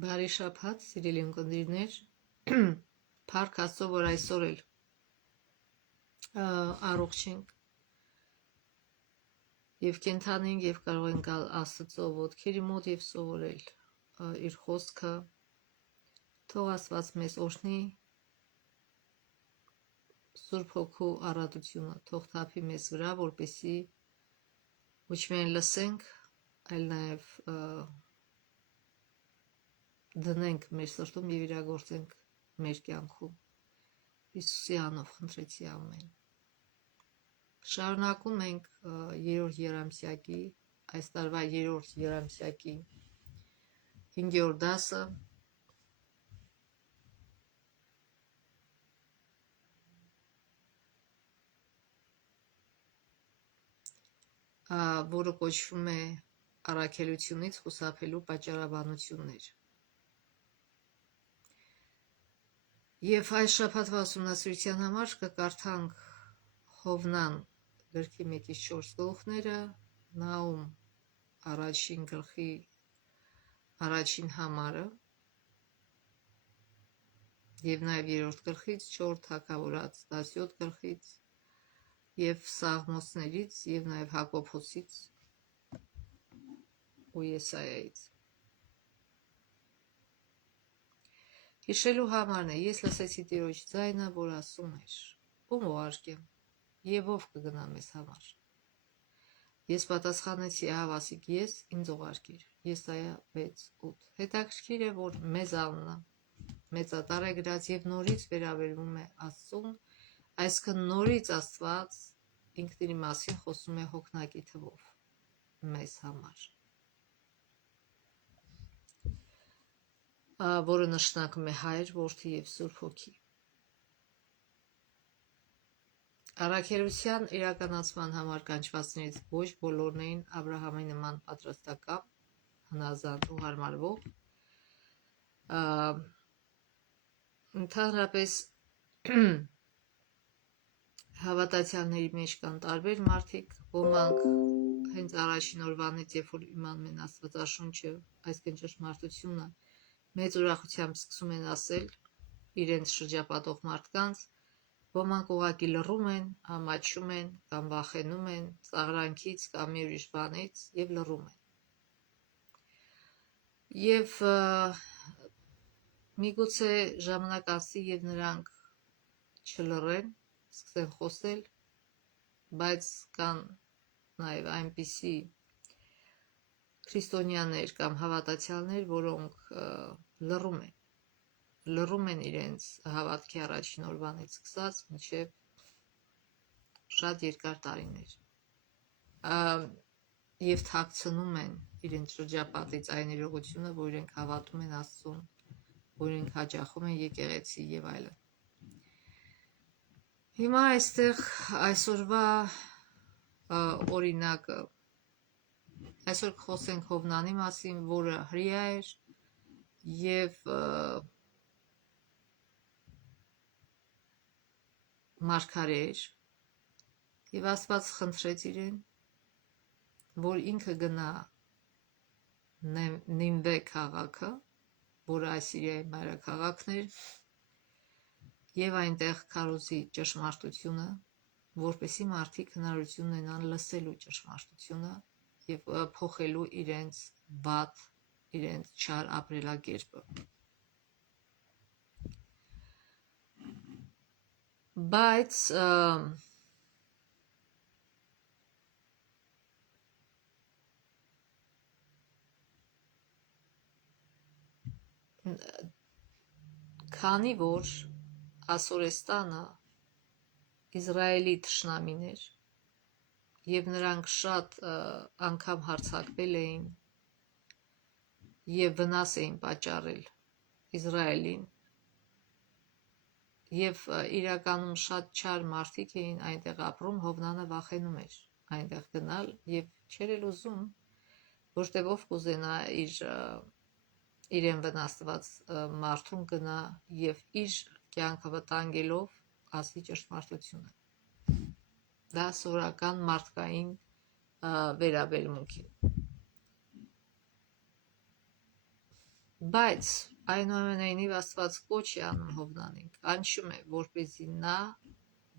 Բարի շաբաթ, սիրելի ունկնդիրներ, Փառք Աստծո, որ այսօր էլ առողջ ենք եւ կենդանի ենք եւ կարող ենք գալ Աստծո ոտքերի մոտ եւ սովորել իր խոսքը։ Թող Աստված մեզ օրհնի, Սուրբ Հոգու առատությունը թող թափի մեզ վրա, որպեսզի ոչ միայն լսենք, այլ նաեւ դնենք մեր սրտում եւ իրագործենք մեր կյանքում։ Հիսուսի անով խնդրեցի, ամեն։ Շարունակում ենք երրորդ եռամսյակի, այս տարվա երրորդ եռամսյակի 5-րդ դասը, որը կոչվում է առաքելությունից խուսափելու պատճառաբանություններ։ Եվ այս շաբաթվա ուսումնասիրության համար կկարդանք Հովնան գրքի 1-4 գլուխները, Նահում առաջին գլխի առաջին համարը եւ նաեւ 3-րդ գլխից 4 Թագավորաց 17 գլխից եւ Սաղմոսներից եւ նաեւ Հակոբոսից ու Եսայայից։ Հիշելու համարն է, ես լսեցի Տիրոջ ձայնը, որ ասում էր. ում ուղարկեմ եւ ով կգնա մեզ համար։ Ես պատասխանեցի, ահա ասիկ ես, ինձ ուղարկիր։ Եսայա 6:8։ Հետաքրքիր է, որ մեզ անունը մեծատար է գրած եւ նորից վերաբերվում է Աստծուն, այսինքն նորից Աստված ինքն իր մասին խոսում է հոգնակի թվով մեզ համար, որը նշանակում է Հայր, Որդի եւ Սուրբ Հոգի։ Առաքելության իրականացման համար կանչվածներից ոչ բոլորն էին Աբրահամի նման պատրաստակամ, հնազանդ ու հարմարվող։ Ընդհանրապես հավատացյալների մեջ կան տարբեր մարդիկ, ոմանք հենց առաջին օրվանից, երբ որ իմանում են Աստվածաշունչը, այսինքն ճշմարտությունը, մեծ ուրախությամբ սկսում են ասել իրենց շրջապատող մարդկանց, ոմանք ուղղակի լռում են, ամաչում են կամ վախենում են ծաղրանքից կամ մի ուրիշ բանից եւ լռում են։ Եվ միգուցե ժամանակ անցնի եւ նրանք չլռեն, սկսեն խոսել, բայց կան նաեւ այնպիսի քրիստոնյաներ կամ հավատացյալներ, որոնք լռում են իրենց հավատքի առաջին օրվանից սկսած մինչև շատ երկար տարիներ, եւ թաքցնում են իրենց շրջապատից այն իրողությունը, որ իրենք հավատում են Աստծուն, որ իրենք հաճախում են եկեղեցի եւ այլն։ Հիմա այստեղ այսօրվա օրինակը, այսօր կխոսենք Հովնանի մասին, որը հրեա էր եւ մարգարե էր, եւ Աստված խնդրեց իրեն, որ ինքը գնա Նինվե քաղաքը, որը Ասիրիայի մայրաքաղաքն էր, եւ այնտեղ քարոզի ճշմարտությունը, որպեսզի մարդիկ հնարավորություն ունենան լսելու ճշմարտությունը եւ փոխելու իրենց վատ, իրենց չար ապրելակերպը։ Բայց քանի որ Ասորեստանը Իսրայելի թշնամին էր եւ նրանք շատ անգամ հարձակվել էին եւ վնաս էին պատճառել Իսրայելին, եւ իրականում շատ չար մարդիկ էին այնտեղ ապրում, Հովնանը վախենում էր այնտեղ գնալ եւ չէր էլ ուզում, որտեղ ով կուզենա իրեն վնասված մարդուն գնա եւ իր կյանքը վտանգելով ասի ճշմարտությունը։ Դա սովորական մարդկային վերաբերմունք է։ Բայց այնուամենայնիվ Աստված կոչ է անում Հովնանին, կանչում է, որպեսզի նա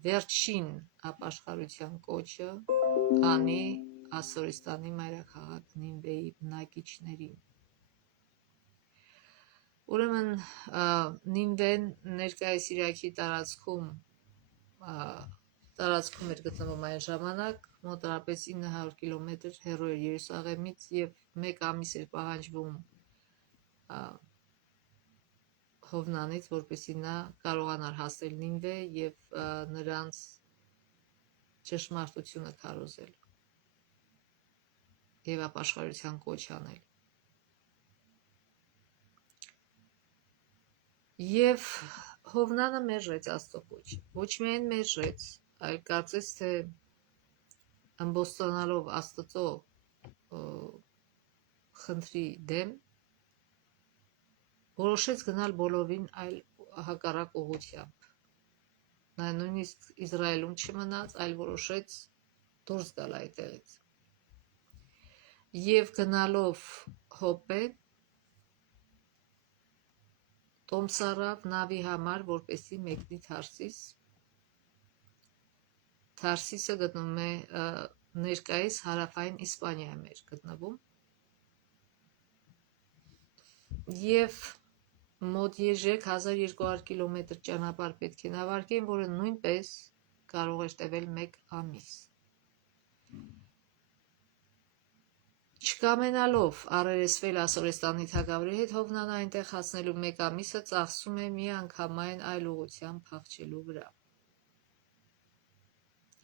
վերջին ապաշխարության կոչը անի Ասորստանի մայրաքաղաք Նինվեի բնակիչներին։ Ուրեմն Նինվեն ներկայիս Իրաքի տարածքում էր գտնվում այն ժամանակ, մոտավորապես 900 կիլոմետր հեռու էր Երուսաղեմից և 1 ամիս էր պահանջվում Հովնանից, որպեսզի նա կարողանար հասնել Նինվե և նրանց ճշմարտությունը քարոզել և ապաշխարության կոչ անել։ Եվ Հովնանը մերժեց Աստծո կոչը, ոչ միայն մերժեց, այլ կարծես թե ըմբոստանալով Աստծո խնդրի դեմ, որոշեց գնալ բոլորին այլ հակառակ ուղղությամբ։ Նա նույնիսկ Իսրայելում չմնաց, այլ որոշեց դուրս գալ այդտեղից։ Եվ գնալով Հոպե, տոմս առավ նավի համար, որպեսզի մեկնի Թարսիս։ Թարսիսը գտնվում է ներկայիս հարավային Իսպանիայում էր գտնվում։ Եվ մոտ եժեք 1200 կիլոմետր ճանապարհ պետք է նավարկեն, որը նույնպես կարող էր տևել 1 ամիս։ Չկամենալով առերեսվել Ասորստանի թագավորի հետ, Հովնանը այնտեղ հասնելու 1 ամիսը ծախսում է միանգամայն այլ ուղղությամբ փախչելու վրա։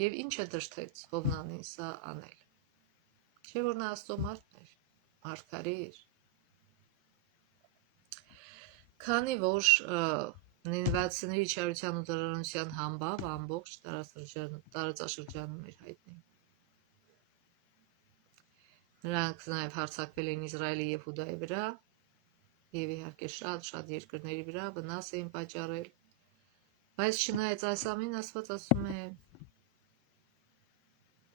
Եվ ինչը դրդեց Հովնանին սա անել։ Չէ՞ որ նա Աստծո մարդն էր, մարգարե էր։ Քանի որ նինվացիների չարության ու դաժանության համբավ ամբողջ տարածաշրջանում էր հայտնի։ Նրանք նաև հարձակվել էին Իսրայելի և Հուդայի վրա և իհարկե շատ երկրների վրա վնաս էին պատճառել։ Բայց չնայած այս ամենին, Աստված ասում է.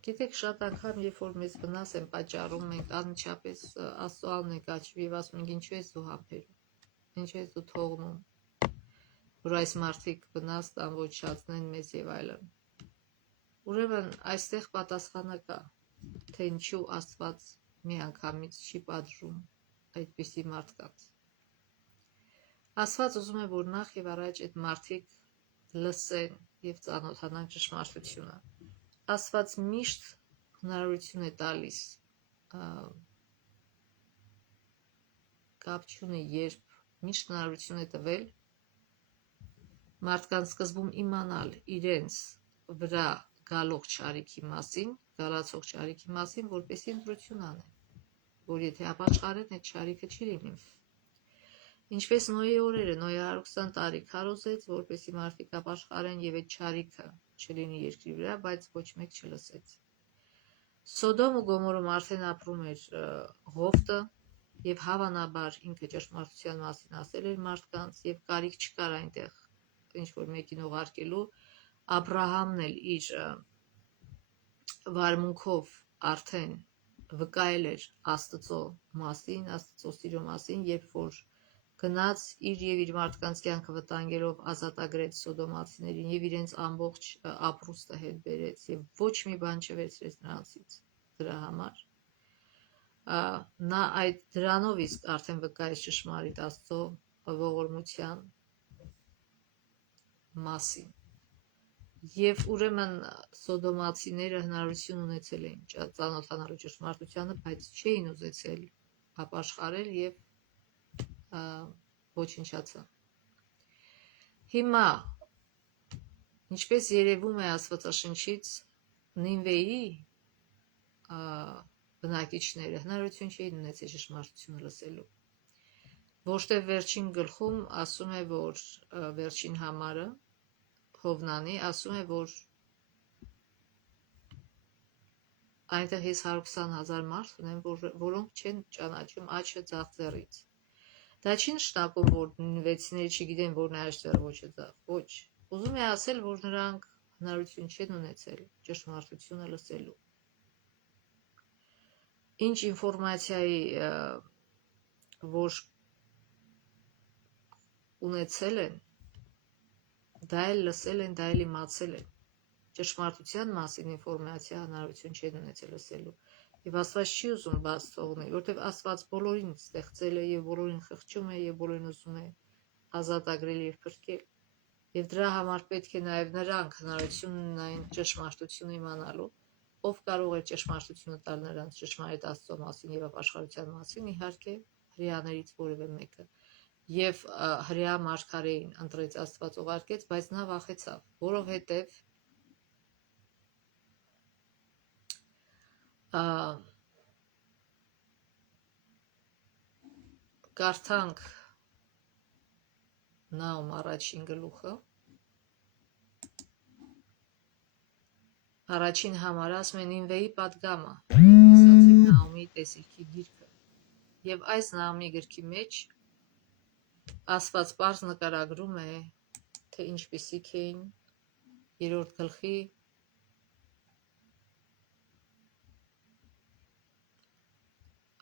գիտեք, շատ անգամ, երբ որ մեզ վնաս են պատճառում, մենք անմիջապես Աստծո անուն ենք աչվում և ասում ենք, ինչու ես դու համբերում, ինչու ես դու թողնում, որ այս մարդիկ վնաս տան, ոչնչացնեն մեզ և այլն։ Ուրեմն այստեղ պատասխանը կա, թե ինչու Աստված միանգամից չի պատժում այդպիսի մարդկանց։ Աստված ուզում է, որ նախ եւ առաջ այդ մարդիկ լսեն եւ ծանոթանան ճշմարտությունը։ Աստված միշտ հնարավորություն է տալիս, կապ չունի երբ, միշտ հնարավորություն է տվել մարդկանց սկզբում իմանալ իրենց վրա գալող չարիքի մասին, գալացող չարիքի մասին, որպեսզի ընտրություն անեն, որ եթե ապաշխարեն, այդ չարիքը չի լինի։ Ինչպես Նոյի օրերը, Նոյը 120 տարի քարոզեց, որպեսզի մարդիկ ապաշխարեն եւ այդ չարիքը չլինի երկրի վրա, բայց ոչ մեկ չլսեց։ Սոդոմ ու Գոմորում արդեն ապրում էր Ղովտը եւ հավանաբար ինքը ճշմարտության մասին ասել էր մարդկանց եւ կարիք չկար այնտեղ ինչ որ մեկին ուղարկելու։ Աբրահամն էլ իր վարմունքով արդեն վկայել էր Աստծո մասին, Աստծո սիրո մասին, երբ որ գնաց իր եւ իր մարդկանց կյանքը վտանգելով ազատագրեց սոդոմացիներին եւ իրենց ամբողջ ապրուստը հետ բերեց եւ ոչ մի բան չվերցրեց նրանցից դրա համար։ Նա այդ դրանով իսկ արդեն վկայեց ճշմարիտ Աստծո ողորմության մասին։ Եվ ուրեմն սոդոմացիները հնարավորություն ունեցել էին ծանոթանալու ճշմարտությանը, բայց չէին ուզեցել ապաշխարել եւ ոչնչացան։ Հիմա, ինչպես երևում է Աստվածաշնչից, Նինվեի բնակիչները հնարավորություն չէին ունեցել ճշմարտությունը լսելու։ Որտեղ վերջին գլխում ասում է, որ վերջին համարը Հովնանի ասում է, որ այնտեղ ես 120,000 մարդ ունեմ, որոնք չեն ճանաչում աչը ձախ ձեռից։ Դա չի նշանակում, որ նինվեցիները չգիտեն, որն է աջ ձեռը, ոչը ձախ։ Ոչ։ Ուզում է ասել, որ նրանք հնարավորություն չեն ունեցել ճշմարտությունը լսելու։ Ինչ ինֆորմացիայի, որ ունեցել են, դա էլ լսել են, դա էլ իմացել են, ճշմարտության մասին ինֆորմացիա հնարավորություն չեն ունեցել լսելու, եւ Աստված չի ուզում բաց թողնել, որտեվ Աստված բոլորին ստեղծել է եւ բոլորին խղճում է եւ բոլորին ուզում է ազատագրել եւ փրկել, եւ դրա համար պետք է նաեւ նրանք հնարավորություն ունենային ճշմարտությունը իմանալու, ով կարող է ճշմարտությունը տալ նրանց ճշմարիտ Աստծո մասին եւ ապաշխարության մասին, իհարկե հրեաներից որևէ մեկը, եւ հրեա մարգարեին ընտրեց Աստված ուղարկեց, բայց նա վախեցավ, որովհետեւ կարդանք Նաում առաջին գլուխը, առաջին համարը ասում է Նինվեի պատգամը, ասացի Նաումի տեսիլքի գիրքը, եւ այս Նաումի գրքի մեջ Աստված պարզ նկարագրում է, թե ինչպիսիք էին 3-րդ գլխի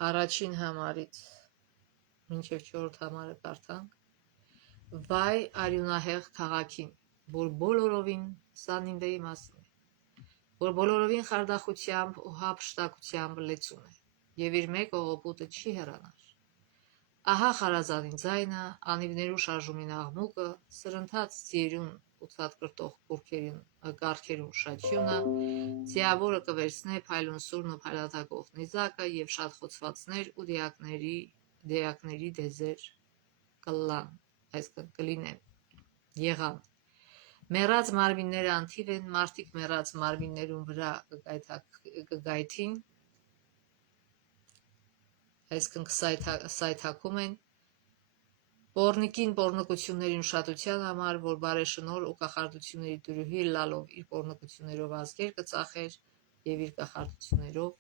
առաջին համարից մինչև 4-րդ համարը կարդանք, վայ արյունահեղ քաղաքին, որ բոլորովին սա Նինվեի մասին է, որ բոլորովին խարդախությամբ ու հափշտակությամբ լեցուն է, եւ իր մեկ ողոպուտը չի հեռանար։ Ահա խարազանին ձայնը, անիվներու շարժումին աղմուկը, սրընթաց ձիերուն ու ցած կրտող կառքերուն շաչյունը, ձիավորը կվերցնե փայլուն սուրն ու փայլատակող նիզակը եւ շատ խոցվածներ ու դեակների դեզեր կլան, այսինքն կլինեն, եղան։ Մեռած մարմինները անթիվ են, մարդիկ մեռած մարմիններուն վրա կգայթին, այսինքն կսայթաքում են, պոռնիկին պոռնկությունների ուշադրության համար, որ բարեշնոր ու կախարդությունների դրուհի լալով իր պոռնկություններով ազգեր կծախեր եւ իր կախարդություններով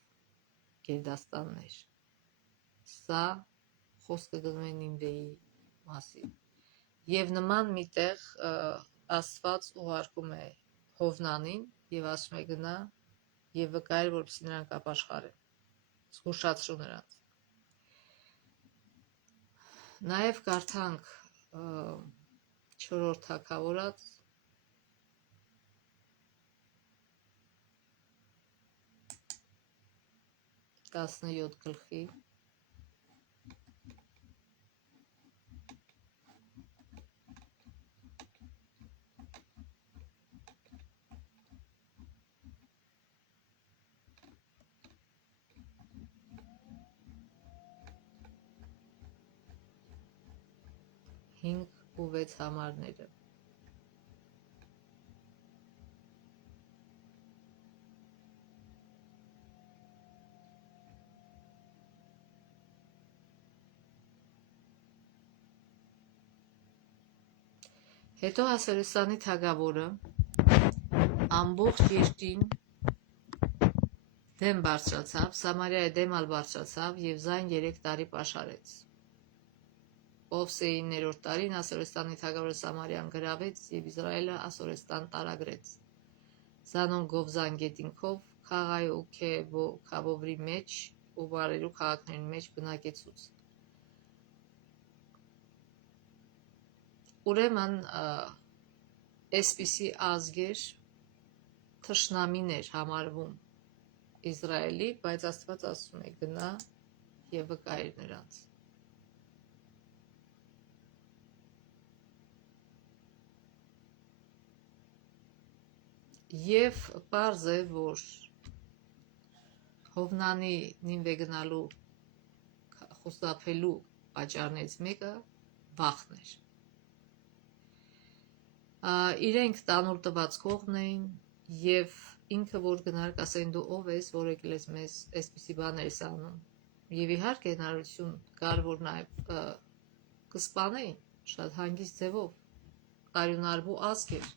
գերդաստաններ։ Սա խոսքը գնում է Նինվեի մասին։ Եվ նման միտեղ Աստված ուղարկում է Հովնանին եւ ասում է գնա եւ վկայել, որպեսզի նրանք ապաշխարեն, զգուշացրու նրանց։ Նաեւ կարդանք 4-րդ թագավորած 17 գլխի 5 ու 6 համարները։ Հետո Հասերստանի թագավորը ամբողջ երկրին դեմ բարձրացավ, Սամարիայի դեմ ալ բարձրացավ եւ զայն 3 տարի պաշարեց։ Ովսեի 9-րդ տարին Ասորեստանի թագավորը Սամարիան գրավեց եւ Իսրայելը Ասորեստան տարագրեց։ Զանոն Գովզան գետինքով Խաղայի ու Քաբովրի մեջ ու բարերու քաղաքների մեջ բնակեցուց։ Ուրեմն այսպիսի ազգեր թշնամիներ համարվում Իսրայելի, բայց Աստված ասում է գնա եւ վկայիր նրանց։ Եվ պարզ է, որ Հովնանի Նինվե գնալու խուսափելու պատճառներից մեկը վախն էր։ Իրենք տանուլ տված կողմն էին եւ ինքը որ գնար կասեն դու ով ես, որ եկել ես մեզ այսպիսի բաներ ես անում։ Եվ իհարկե հնարություն կար, որ նաեւ կսպանեին շատ հանգիստ ձևով, արյունարբու ազգ էր։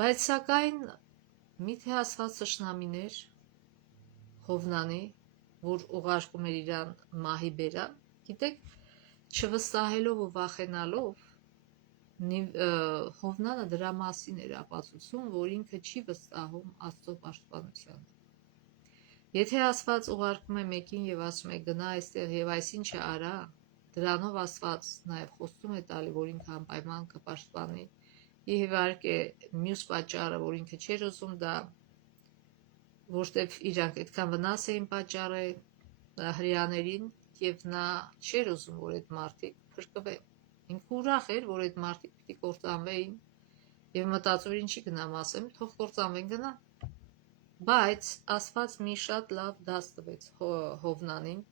Բայց սակայն միթե ասված թշնամիներ Հովնանի, որ ուղարկում էր իրան մահի բերան, գիտեք, չվստահելով ու վախենալով Հովնանը դրա մասին էր ապացուցում, որ ինքը չի վստահում Աստծո պաշտպանությանը։ Եթե Աստված ուղարկում է մեկին եւ ասում է գնա այստեղ եւ այսինչը արա, Դրանով Աստված նաև խոստում է տալի, որ ինքը անպայման կպաշտպանի։ Իհարկե, մյուս պատճառը, որ ինքը չէր ուզում, դա որտեվ իրանք այդքան վնաս էին պատճառել հրեաներին, եւ նա չէր ուզում, որ այդ մարդիկ փրկվեն։ Ինքը ուրախ էր, որ այդ մարդիկ պիտի կործանվեին, եւ մտածում էր ինչի գնամ ասեմ, թող կործանվեն գնա։ Բայց Աստված մի շատ լավ դաս տվեց Հովնանին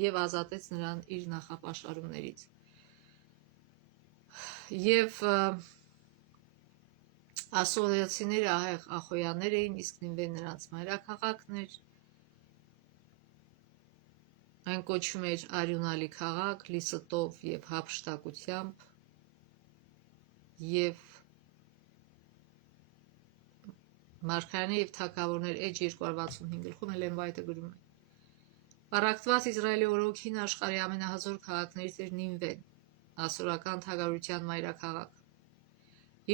եւ ազատեց նրան իր նախապաշարումներից։ Եվ ասորացիները ահեղ ախոյաններ էին, իսկ Նինվեն նրանց մայրաքաղաքն էր։ Այն կոչվում էր արյունալի քաղաք, լիստով եւ հափշտակությամբ, եւ Մարգարեներ եւ թագավորներ Էջ 265 գլխում Էլեն Վայթը գրում է. Պարակտված Իսրայելի օրոքին աշխարհի ամենահզոր քաղաքներից էր Նինվեն, ասորական թագավորության մայրաքաղաք։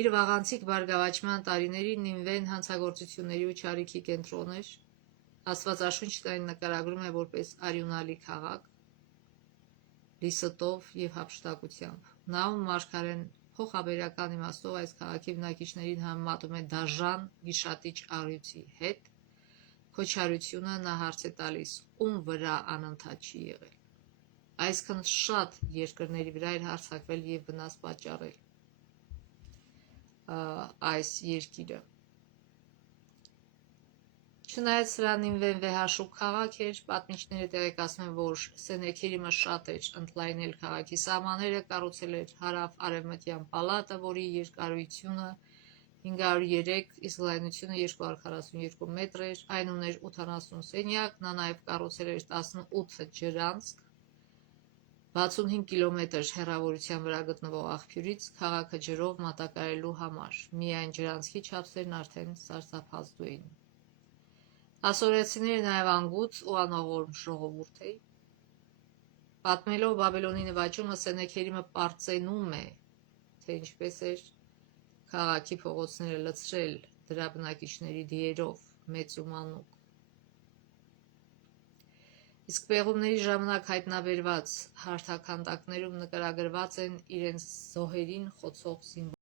Իր վաղանցիկ բարգավաճման տարիներին Նինվեն հանցագործությունների ու չարիքի կենտրոն էր։ Աստվածաշունչն այն նկարագրում է որպես արյունալի քաղաք, լիստով եւ հափշտակությամբ։ Նաում մարգարեն փոխաբերական իմաստով այս քաղաքի բնակիչներին համեմատում է դաժան գիշատիչ առյուծի հետ։ Քո չարությունը նա հարց է տալիս, ում վրա անընդհատ չի եղել։ Այսքան շատ երկրների վրա էր հարձակվել եւ վնաս պատճառել այս երկիրը։ Չնայած սրան Նինվեն վեհաշուկ քաղաք էր, պատմիչները տեղեկացնում են, որ Սենեքերիմը շատ էր ընդլայնել քաղաքի սահմանները, կառուցել էր հարավ-արևմտյան պալատը, որի երկարությունը 503, իսկ լայնությունը 242 մետր էր, այն ուներ 80 սենյակ, նա նաև կառուցել էր 18 ջրանցք, 65 կիլոմետր հեռավորության վրա գտնվող աղբյուրից քաղաքը ջրով մատակարարելու համար, միայն ջրանցքի չափսերն արդեն սարսափազդու էին։ Ասորացիները նաև անգութ ու անողորմ ժողովուրդ էին։ Պատմելով Բաբելոնի նվաճումը Սենեքերիմը պարծենում է, թե ինչպես էր քաղաքի փողոցները լցրել դրա բնակիչների դիերով մեծ ու մանուկ։ Իսկ պեղումների ժամանակ հայտնաբերված հարթաքանդակներում նկարագրված են իրենց զոհերին խոցող զինվորներ։